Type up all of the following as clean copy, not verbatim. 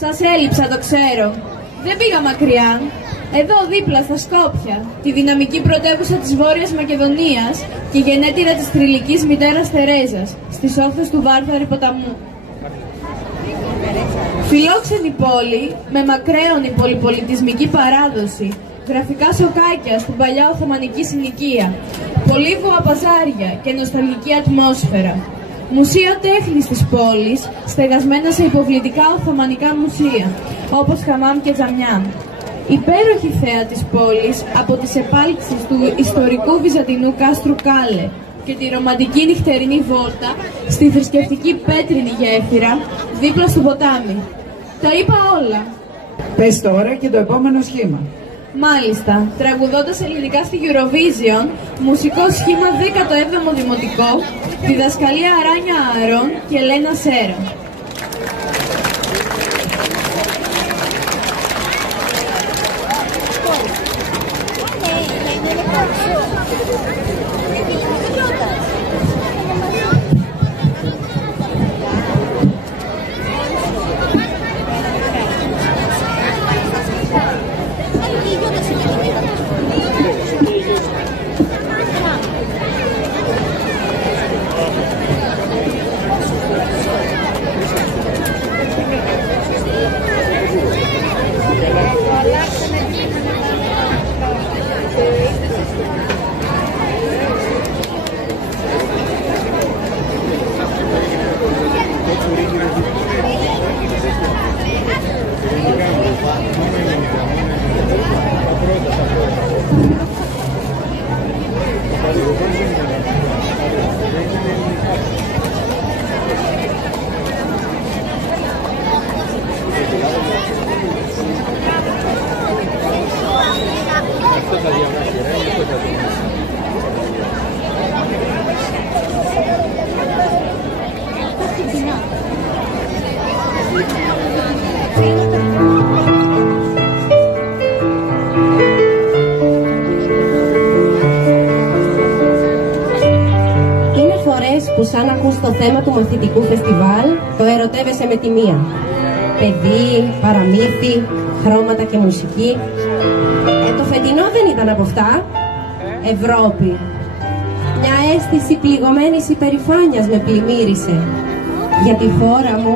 Σας έλειψα, το ξέρω. Δεν πήγα μακριά. Εδώ δίπλα στα Σκόπια, τη δυναμική πρωτεύουσα της Βόρειας Μακεδονίας και γενέτειρα της θρυλικής μητέρας Θερέζας, στις όχθες του Βάρδαρη ποταμού. Φιλόξενη πόλη, με μακραίωνη πολυπολιτισμική παράδοση, γραφικά σοκάκια στην παλιά Οθωμανική συνοικία, πολύβουα παζάρια και νοσταλγική ατμόσφαιρα. Μουσείο τέχνης της πόλης, στεγασμένα σε υποβλητικά Οθωμανικά μουσεία, όπως χαμάμ και τζαμιά. Υπέροχη θέα της πόλης από τις επάλξεις του ιστορικού βυζαντινού κάστρου Κάλε και τη ρομαντική νυχτερινή βόλτα στη θρησκευτική πέτρινη γέφυρα δίπλα στο ποτάμι. Τα είπα όλα. Πες τώρα και το επόμενο σχήμα. Μάλιστα, τραγουδώντας ελληνικά στη Eurovision, μουσικό σχήμα 17ο Δημοτικό, διδασκαλία Αράνια Άρων και Λένα Σέρα. Που σαν ακούς το θέμα του μαθητικού φεστιβάλ, το ερωτεύεσαι με τη μία. Παιδί, παραμύθι, χρώματα και μουσική. Το φετινό δεν ήταν από αυτά. Ευρώπη. Μια αίσθηση πληγωμένης υπερηφάνειας με πλημμύρισε για τη χώρα μου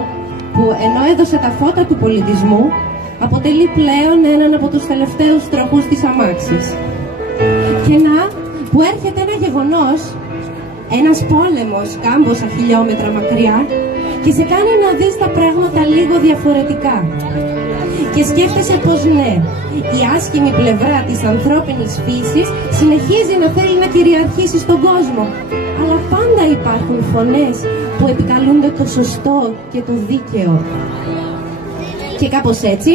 που ενώ έδωσε τα φώτα του πολιτισμού αποτελεί πλέον έναν από τους τελευταίους τροχούς της αμάξης. Και να που έρχεται ένα γεγονός, ένας πόλεμος κάμποσα χιλιόμετρα μακριά και σε κάνει να δεις τα πράγματα λίγο διαφορετικά. Και σκέφτεσαι πως ναι, η άσχημη πλευρά της ανθρώπινης φύσης συνεχίζει να θέλει να κυριαρχήσει στον κόσμο. Αλλά πάντα υπάρχουν φωνές που επικαλούνται το σωστό και το δίκαιο. Και κάπως έτσι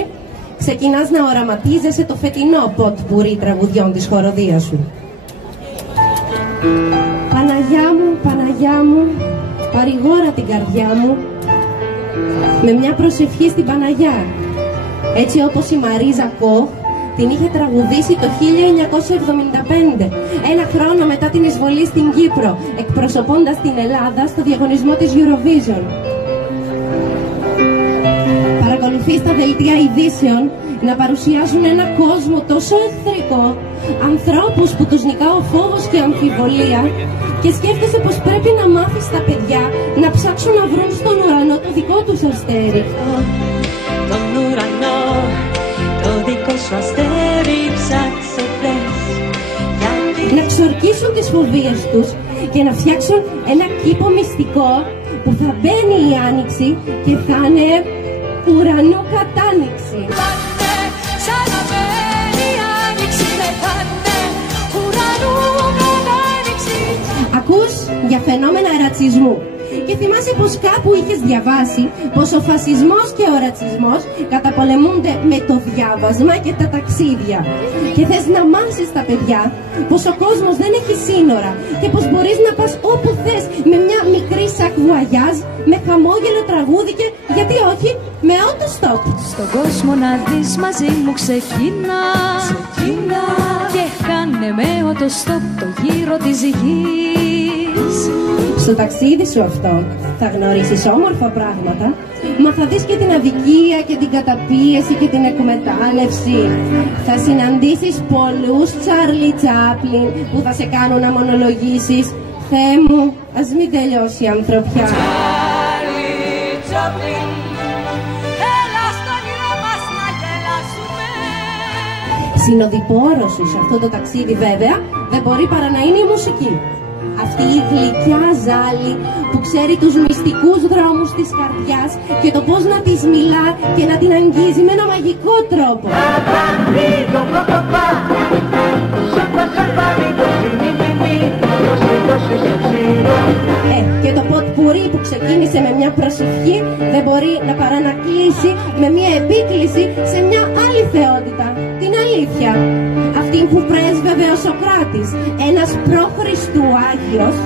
ξεκινάς να οραματίζεσαι το φετινό ποτ-πουρί τραγουδιών της χοροδίας σου. Παναγιά μου, παρηγόρα την καρδιά μου με μια προσευχή στην Παναγιά, έτσι όπως η Μαρίζα Κοχ την είχε τραγουδήσει το 1975, ένα χρόνο μετά την εισβολή στην Κύπρο, εκπροσωπώντας την Ελλάδα στο διαγωνισμό της Eurovision. Παρακολουθεί στα δελτία ειδήσεων να παρουσιάζουν ένα κόσμο τόσο εχθρικό, ανθρώπους που τους νικά ο φόβος και η αμφιβολία, και σκέφτεσαι πως πρέπει να μάθεις τα παιδιά να ψάξουν να βρουν στον ουρανό το δικό τους αστέρι. Τον ουρανό, το δικό σου αστέρι ψάξω πες. Να ξορκίσουν τις φοβίες τους και να φτιάξουν ένα κήπο μυστικό που θα μπαίνει η άνοιξη και θα είναι ουρανού κατάνοιξη. Ακούς για φαινόμενα ρατσισμού και θυμάσαι πως κάπου είχες διαβάσει πως ο φασισμός και ο ρατσισμός καταπολεμούνται με το διάβασμα και τα ταξίδια, και θες να μάθεις τα παιδιά πως ο κόσμος δεν έχει σύνορα και πως μπορείς να πας όπου θες με μια μικρή σακβουαγιάζ, με χαμόγελο τραγούδι και γιατί όχι με auto-stop. Στον κόσμο να δεις μαζί μου ξεκινά και κάνε με auto-stop το γύρο της γης. Στο ταξίδι σου αυτό θα γνωρίσεις όμορφα πράγματα Μα θα δεις και την αδικία και την καταπίεση και την εκμετάλλευση. Θα συναντήσεις πολλούς Τσάρλι Τσάπλιν που θα σε κάνουν να μονολογήσεις. Θεέ μου, ας μην τελειώσει η ανθρωπιά. Τσάρλι Τσάπλιν, έλα στο όνειρό μας να γελάσουμε. Συνοδοιπόρος σου σε αυτό το ταξίδι βέβαια δεν μπορεί παρά να είναι η μουσική. Αυτή η γλυκιά ζάλη που ξέρει τους μυστικούς δρόμους της καρδιάς και το πώς να της μιλά και να την αγγίζει με ένα μαγικό τρόπο. Και το ποτπουρί που ξεκίνησε με μια προσευχή δεν μπορεί να παρά να κλείσει με μια επίκληση σε μια άλλη θεότητα, την αλήθεια. Αυτή που πρέσβευε ο Σοκράτης, ένας προ-Χριστού Άγιος,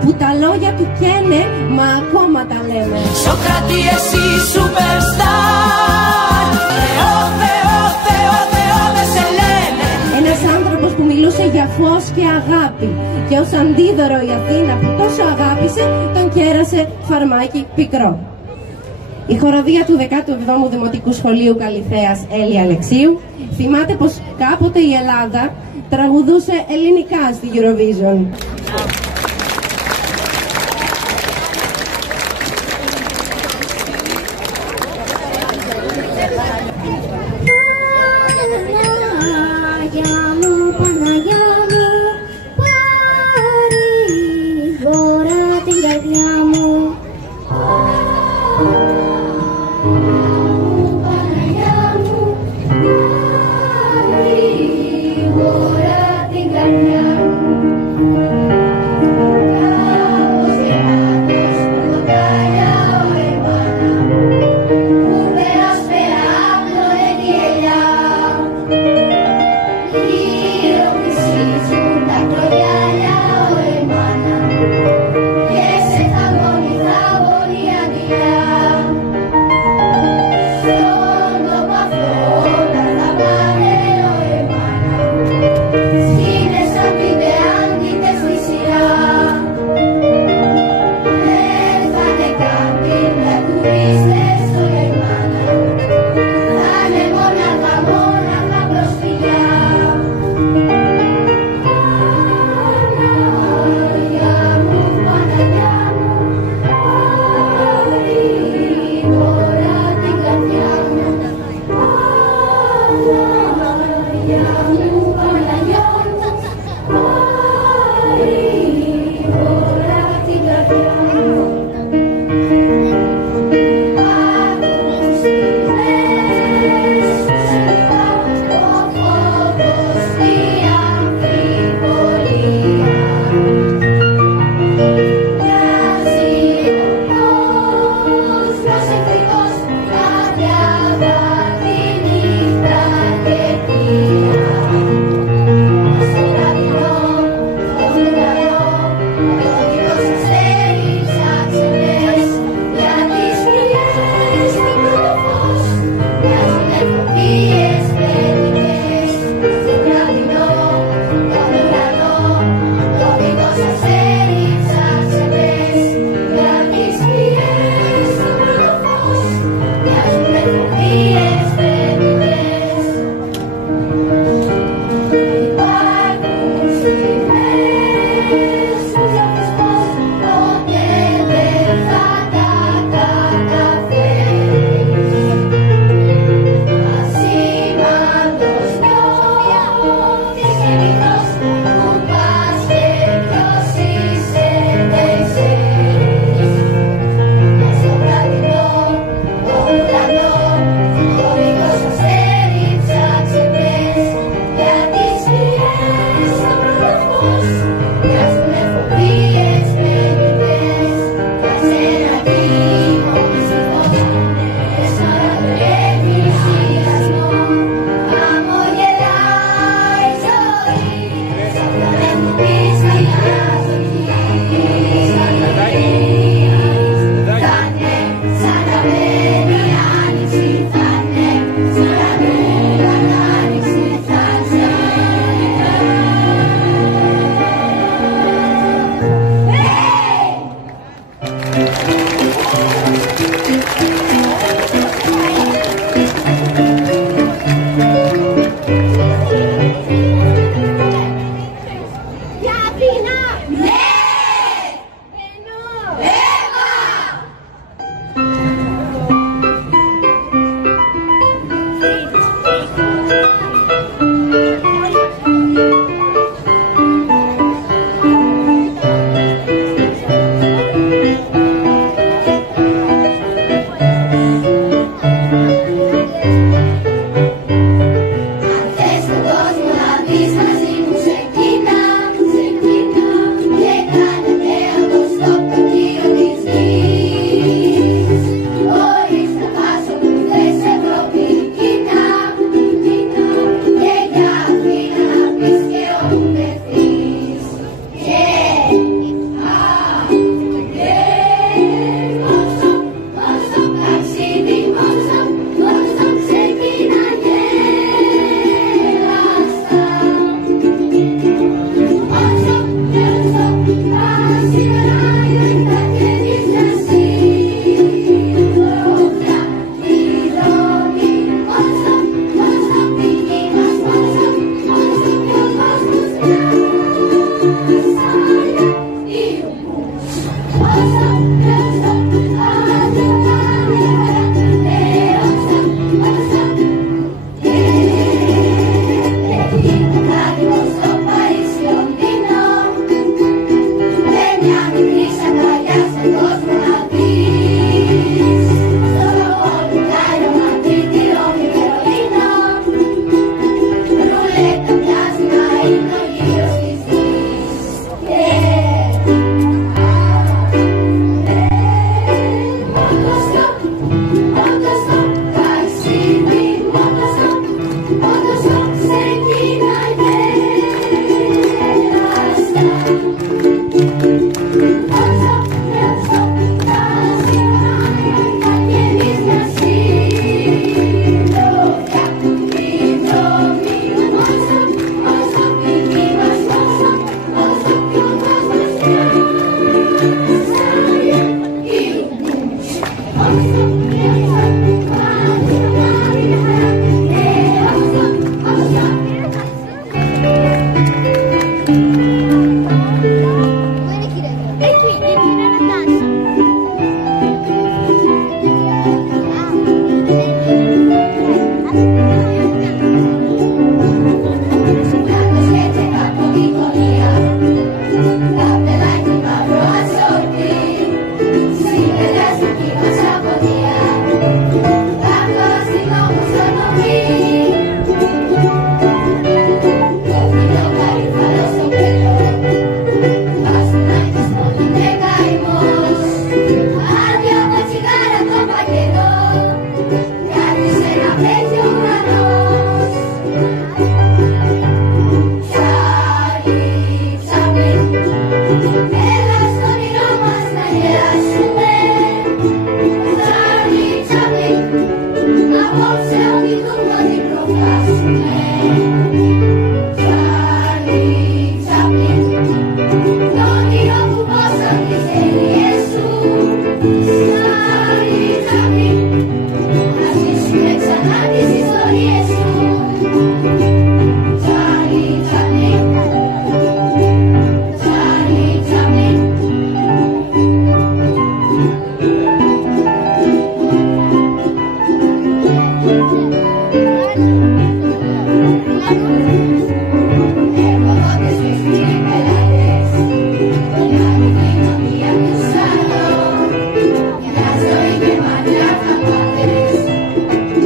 που τα λόγια του καίνε, μα ακόμα τα λέμε. Σοκράτη, εσύ superstar, Θεό, Θεό, Θεό, Θεό, δεν σε λένε. Ένας άνθρωπος που μιλούσε για φως και αγάπη και ως αντίδωρο η Αθήνα που τόσο αγάπησε τον κέρασε φαρμάκι πικρό. Η χοροδία του 17ου Δημοτικού Σχολείου Καλιθέας Έλλη Αλεξίου θυμάται πως κάποτε η Ελλάδα τραγουδούσε ελληνικά στη Eurovision.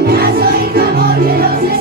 Μια ζωή χαμόγελος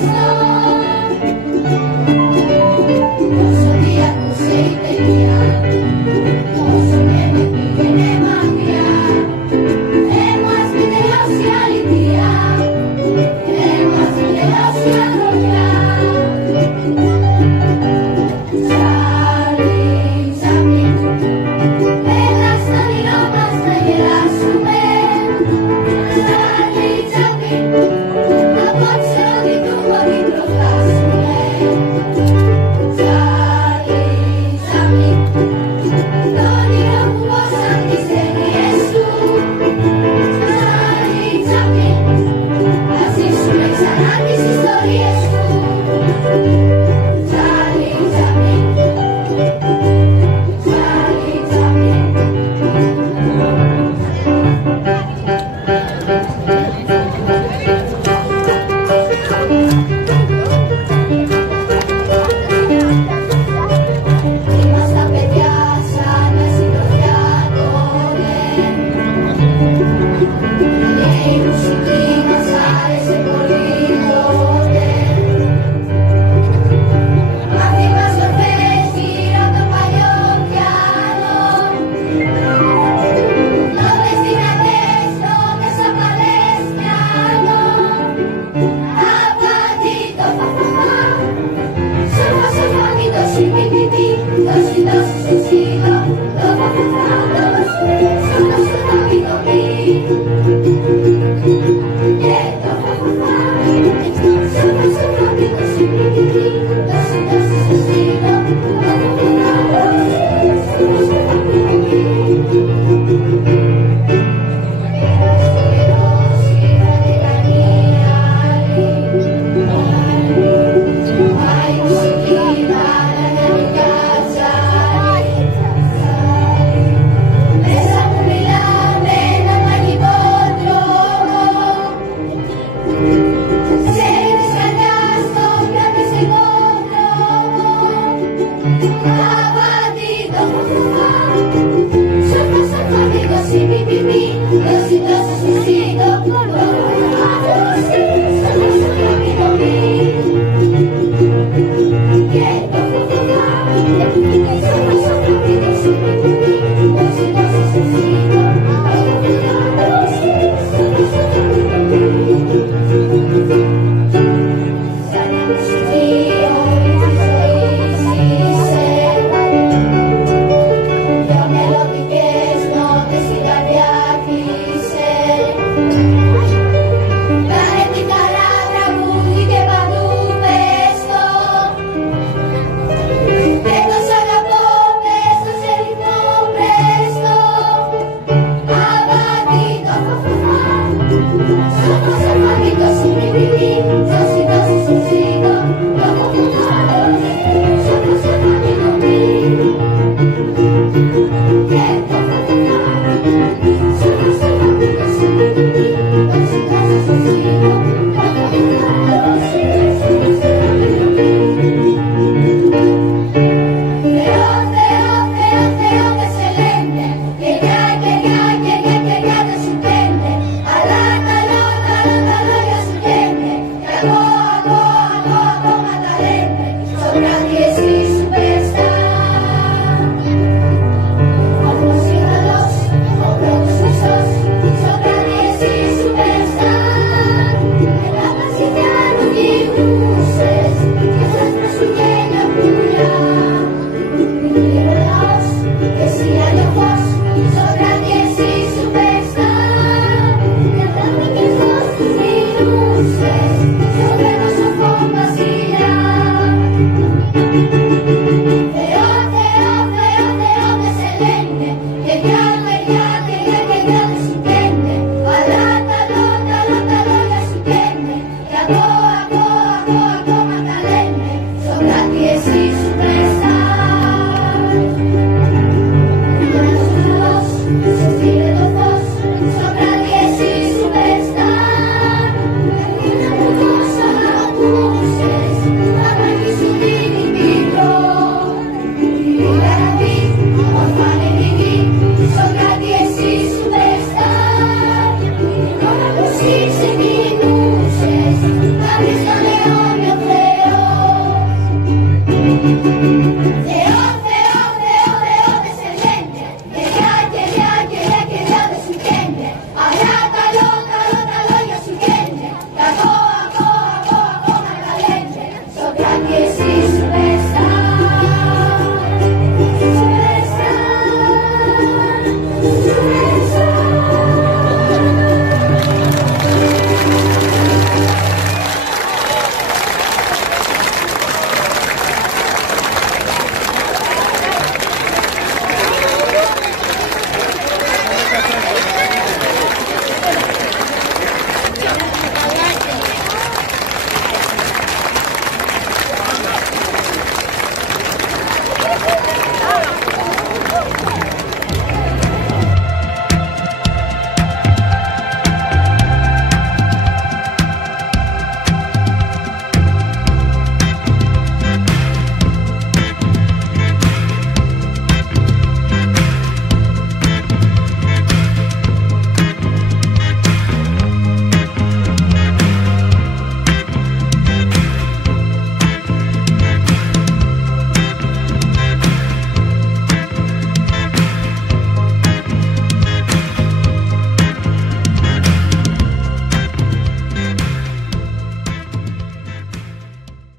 εγώ